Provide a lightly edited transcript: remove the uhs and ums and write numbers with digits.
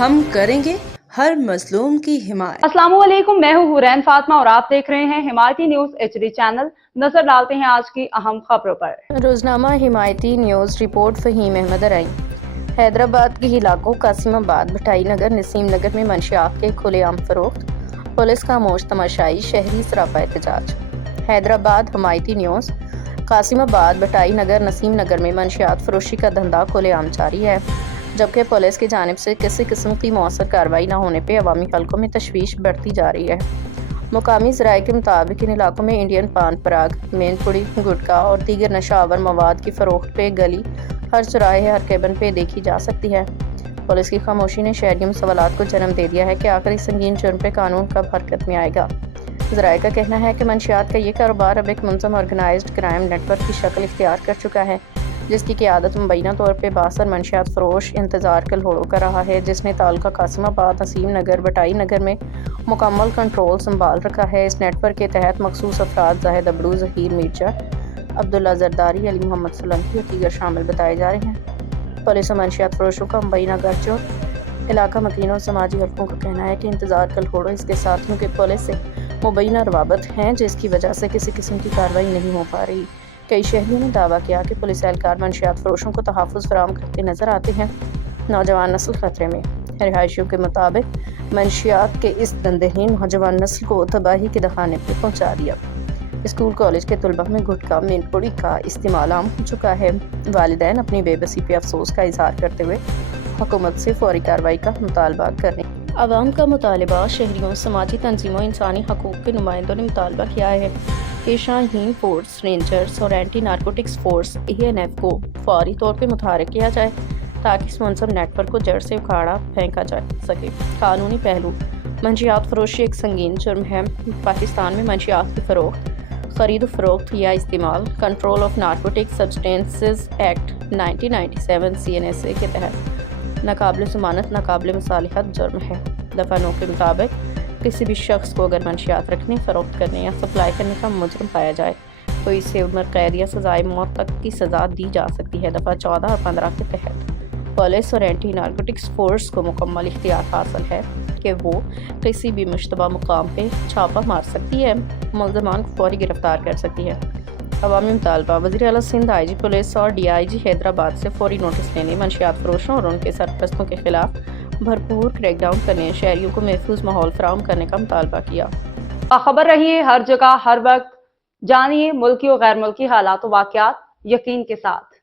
ہم کریں گے ہر مظلوم کی حمایت۔ السلام علیکم، میں ہوں حورین فاطمہ اور آپ دیکھ رہے ہیں حمایتی نیوز HD چینل۔ نظر ڈالتے ہیں آج کی اہم خبروں پر۔ روزنامہ حمایتی نیوز رپورٹ فہیم احمد ارائیں۔ حیدرآباد کے علاقوں قاسم آباد، بھٹائی نگر، نسیم نگر میں منشیات کے کھلے عام فروخت، پولیس کا خاموش تماشائی، شہری سراپا احتجاج۔ حیدرآباد حمایتی نیوز۔ قاسم آباد، بھٹائی نگر، نسیم نگر میں منشیات فروشی کا دھندا کھلے عام جاری ہے، جبکہ پولیس کی جانب سے کسی قسم کی مؤثر کارروائی نہ ہونے پہ عوامی حلقوں میں تشویش بڑھتی جا رہی ہے۔ مقامی ذرائع کے مطابق ان علاقوں میں انڈین پان پراگ، مین پوڑی، گٹکا اور دیگر نشہ آور مواد کی فروخت پہ گلی، ہر چوراہے، ہر کیبن پہ دیکھی جا سکتی ہے۔ پولیس کی خاموشی نے شہریوں میں سوالات کو جنم دے دیا ہے کہ آخر اس سنگین جرم پہ قانون کب حرکت میں آئے گا۔ ذرائع کا کہنا ہے کہ منشیات کا یہ کاروبار اب ایک منظم آرگنائزڈ کرائم نیٹ ورک کی شکل اختیار کر چکا ہے، جس کی قیادت مبینہ طور پہ بااثر منشیات فروش انتظار کلہوڑو کر رہا ہے، جس نے تعلقہ قاسم آباد، نسیم نگر، بھٹائی نگر میں مکمل کنٹرول سنبھال رکھا ہے۔ اس نیٹ ورک کے تحت مخصوص افراد زاہد ابرو، ظہیر مرزا، عبداللہ زرداری، علی محمد سولنکی اور دیگر شامل بتائے جا رہے ہیں۔ پولیس اور منشیات فروشوں کا مبینہ گٹھ جو علاقہ مکینوں اور سماجی حلقوں کا کہنا ہے کہ انتظار کلہوڑو اس کے ساتھیوں کے پولیس سے مبینہ روابط ہیں، جس کی وجہ سے کسی قسم کی کارروائی نہیں ہو پا رہی۔ کئی شہریوں نے دعویٰ کیا کہ پولیس اہلکار منشیات فروشوں کو تحفظ فراہم کرتے نظر آتے ہیں۔ نوجوان نسل خطرے میں۔ رہائشیوں کے مطابق منشیات کے اس دھندے نے نوجوان نسل کو تباہی کے دہانے پہ پہنچا دیا۔ اسکول کالج کے طلباء میں گٹکا، مین پوڑی کا استعمال عام ہو چکا ہے۔ والدین اپنی بے بسی پہ افسوس کا اظہار کرتے ہوئے حکومت سے فوری کارروائی کا مطالبہ کر رہے ہیں۔ عوام کا مطالبہ۔ شہریوں، سماجی تنظیموں، انسانی حقوق کے نمائندوں نے مطالبہ کیا ہے کہ شاہین فورس، رینجرز اور اینٹی نارکوٹکس فورس ANF کو فوری طور پہ متحرک کیا جائے تاکہ اس منظم نیٹ ورک کو جڑ سے اکھاڑا پھینکا جا سکے۔ قانونی پہلو۔ منشیات فروشی ایک سنگین جرم ہے۔ پاکستان میں منشیات کی فروخت، خرید و فروخت یا استعمال control of narcotic substances act 1997 CNSA کے تحت ناقابل ضمانت، ناقابل مصالحت جرم ہے۔ دفعہ 9 کے مطابق کسی بھی شخص کو اگر منشیات رکھنے، فروخت کرنے یا سپلائی کرنے کا مجرم پایا جائے تو اسے عمر قید یا سزائے موت تک کی سزا دی جا سکتی ہے۔ دفعہ 14 اور 15 کے تحت پولیس اور اینٹی نارکوٹکس فورس کو مکمل اختیار حاصل ہے کہ وہ کسی بھی مشتبہ مقام پہ چھاپہ مار سکتی ہے، ملزمان کو فوری گرفتار کر سکتی ہے۔ عوامی مطالبہ۔ وزیر اعلیٰ سندھ، IG پولیس اور DIG حیدرآباد سے فوری نوٹس لینے، منشیات فروشوں اور ان کے سرپرستوں کے خلاف بھرپور کریک ڈاؤن کرنے، شہریوں کو محفوظ ماحول فراہم کرنے کا مطالبہ کیا۔ باخبر رہیے ہر جگہ ہر وقت، جانیے ملکی و غیر ملکی حالات و واقعات یقین کے ساتھ۔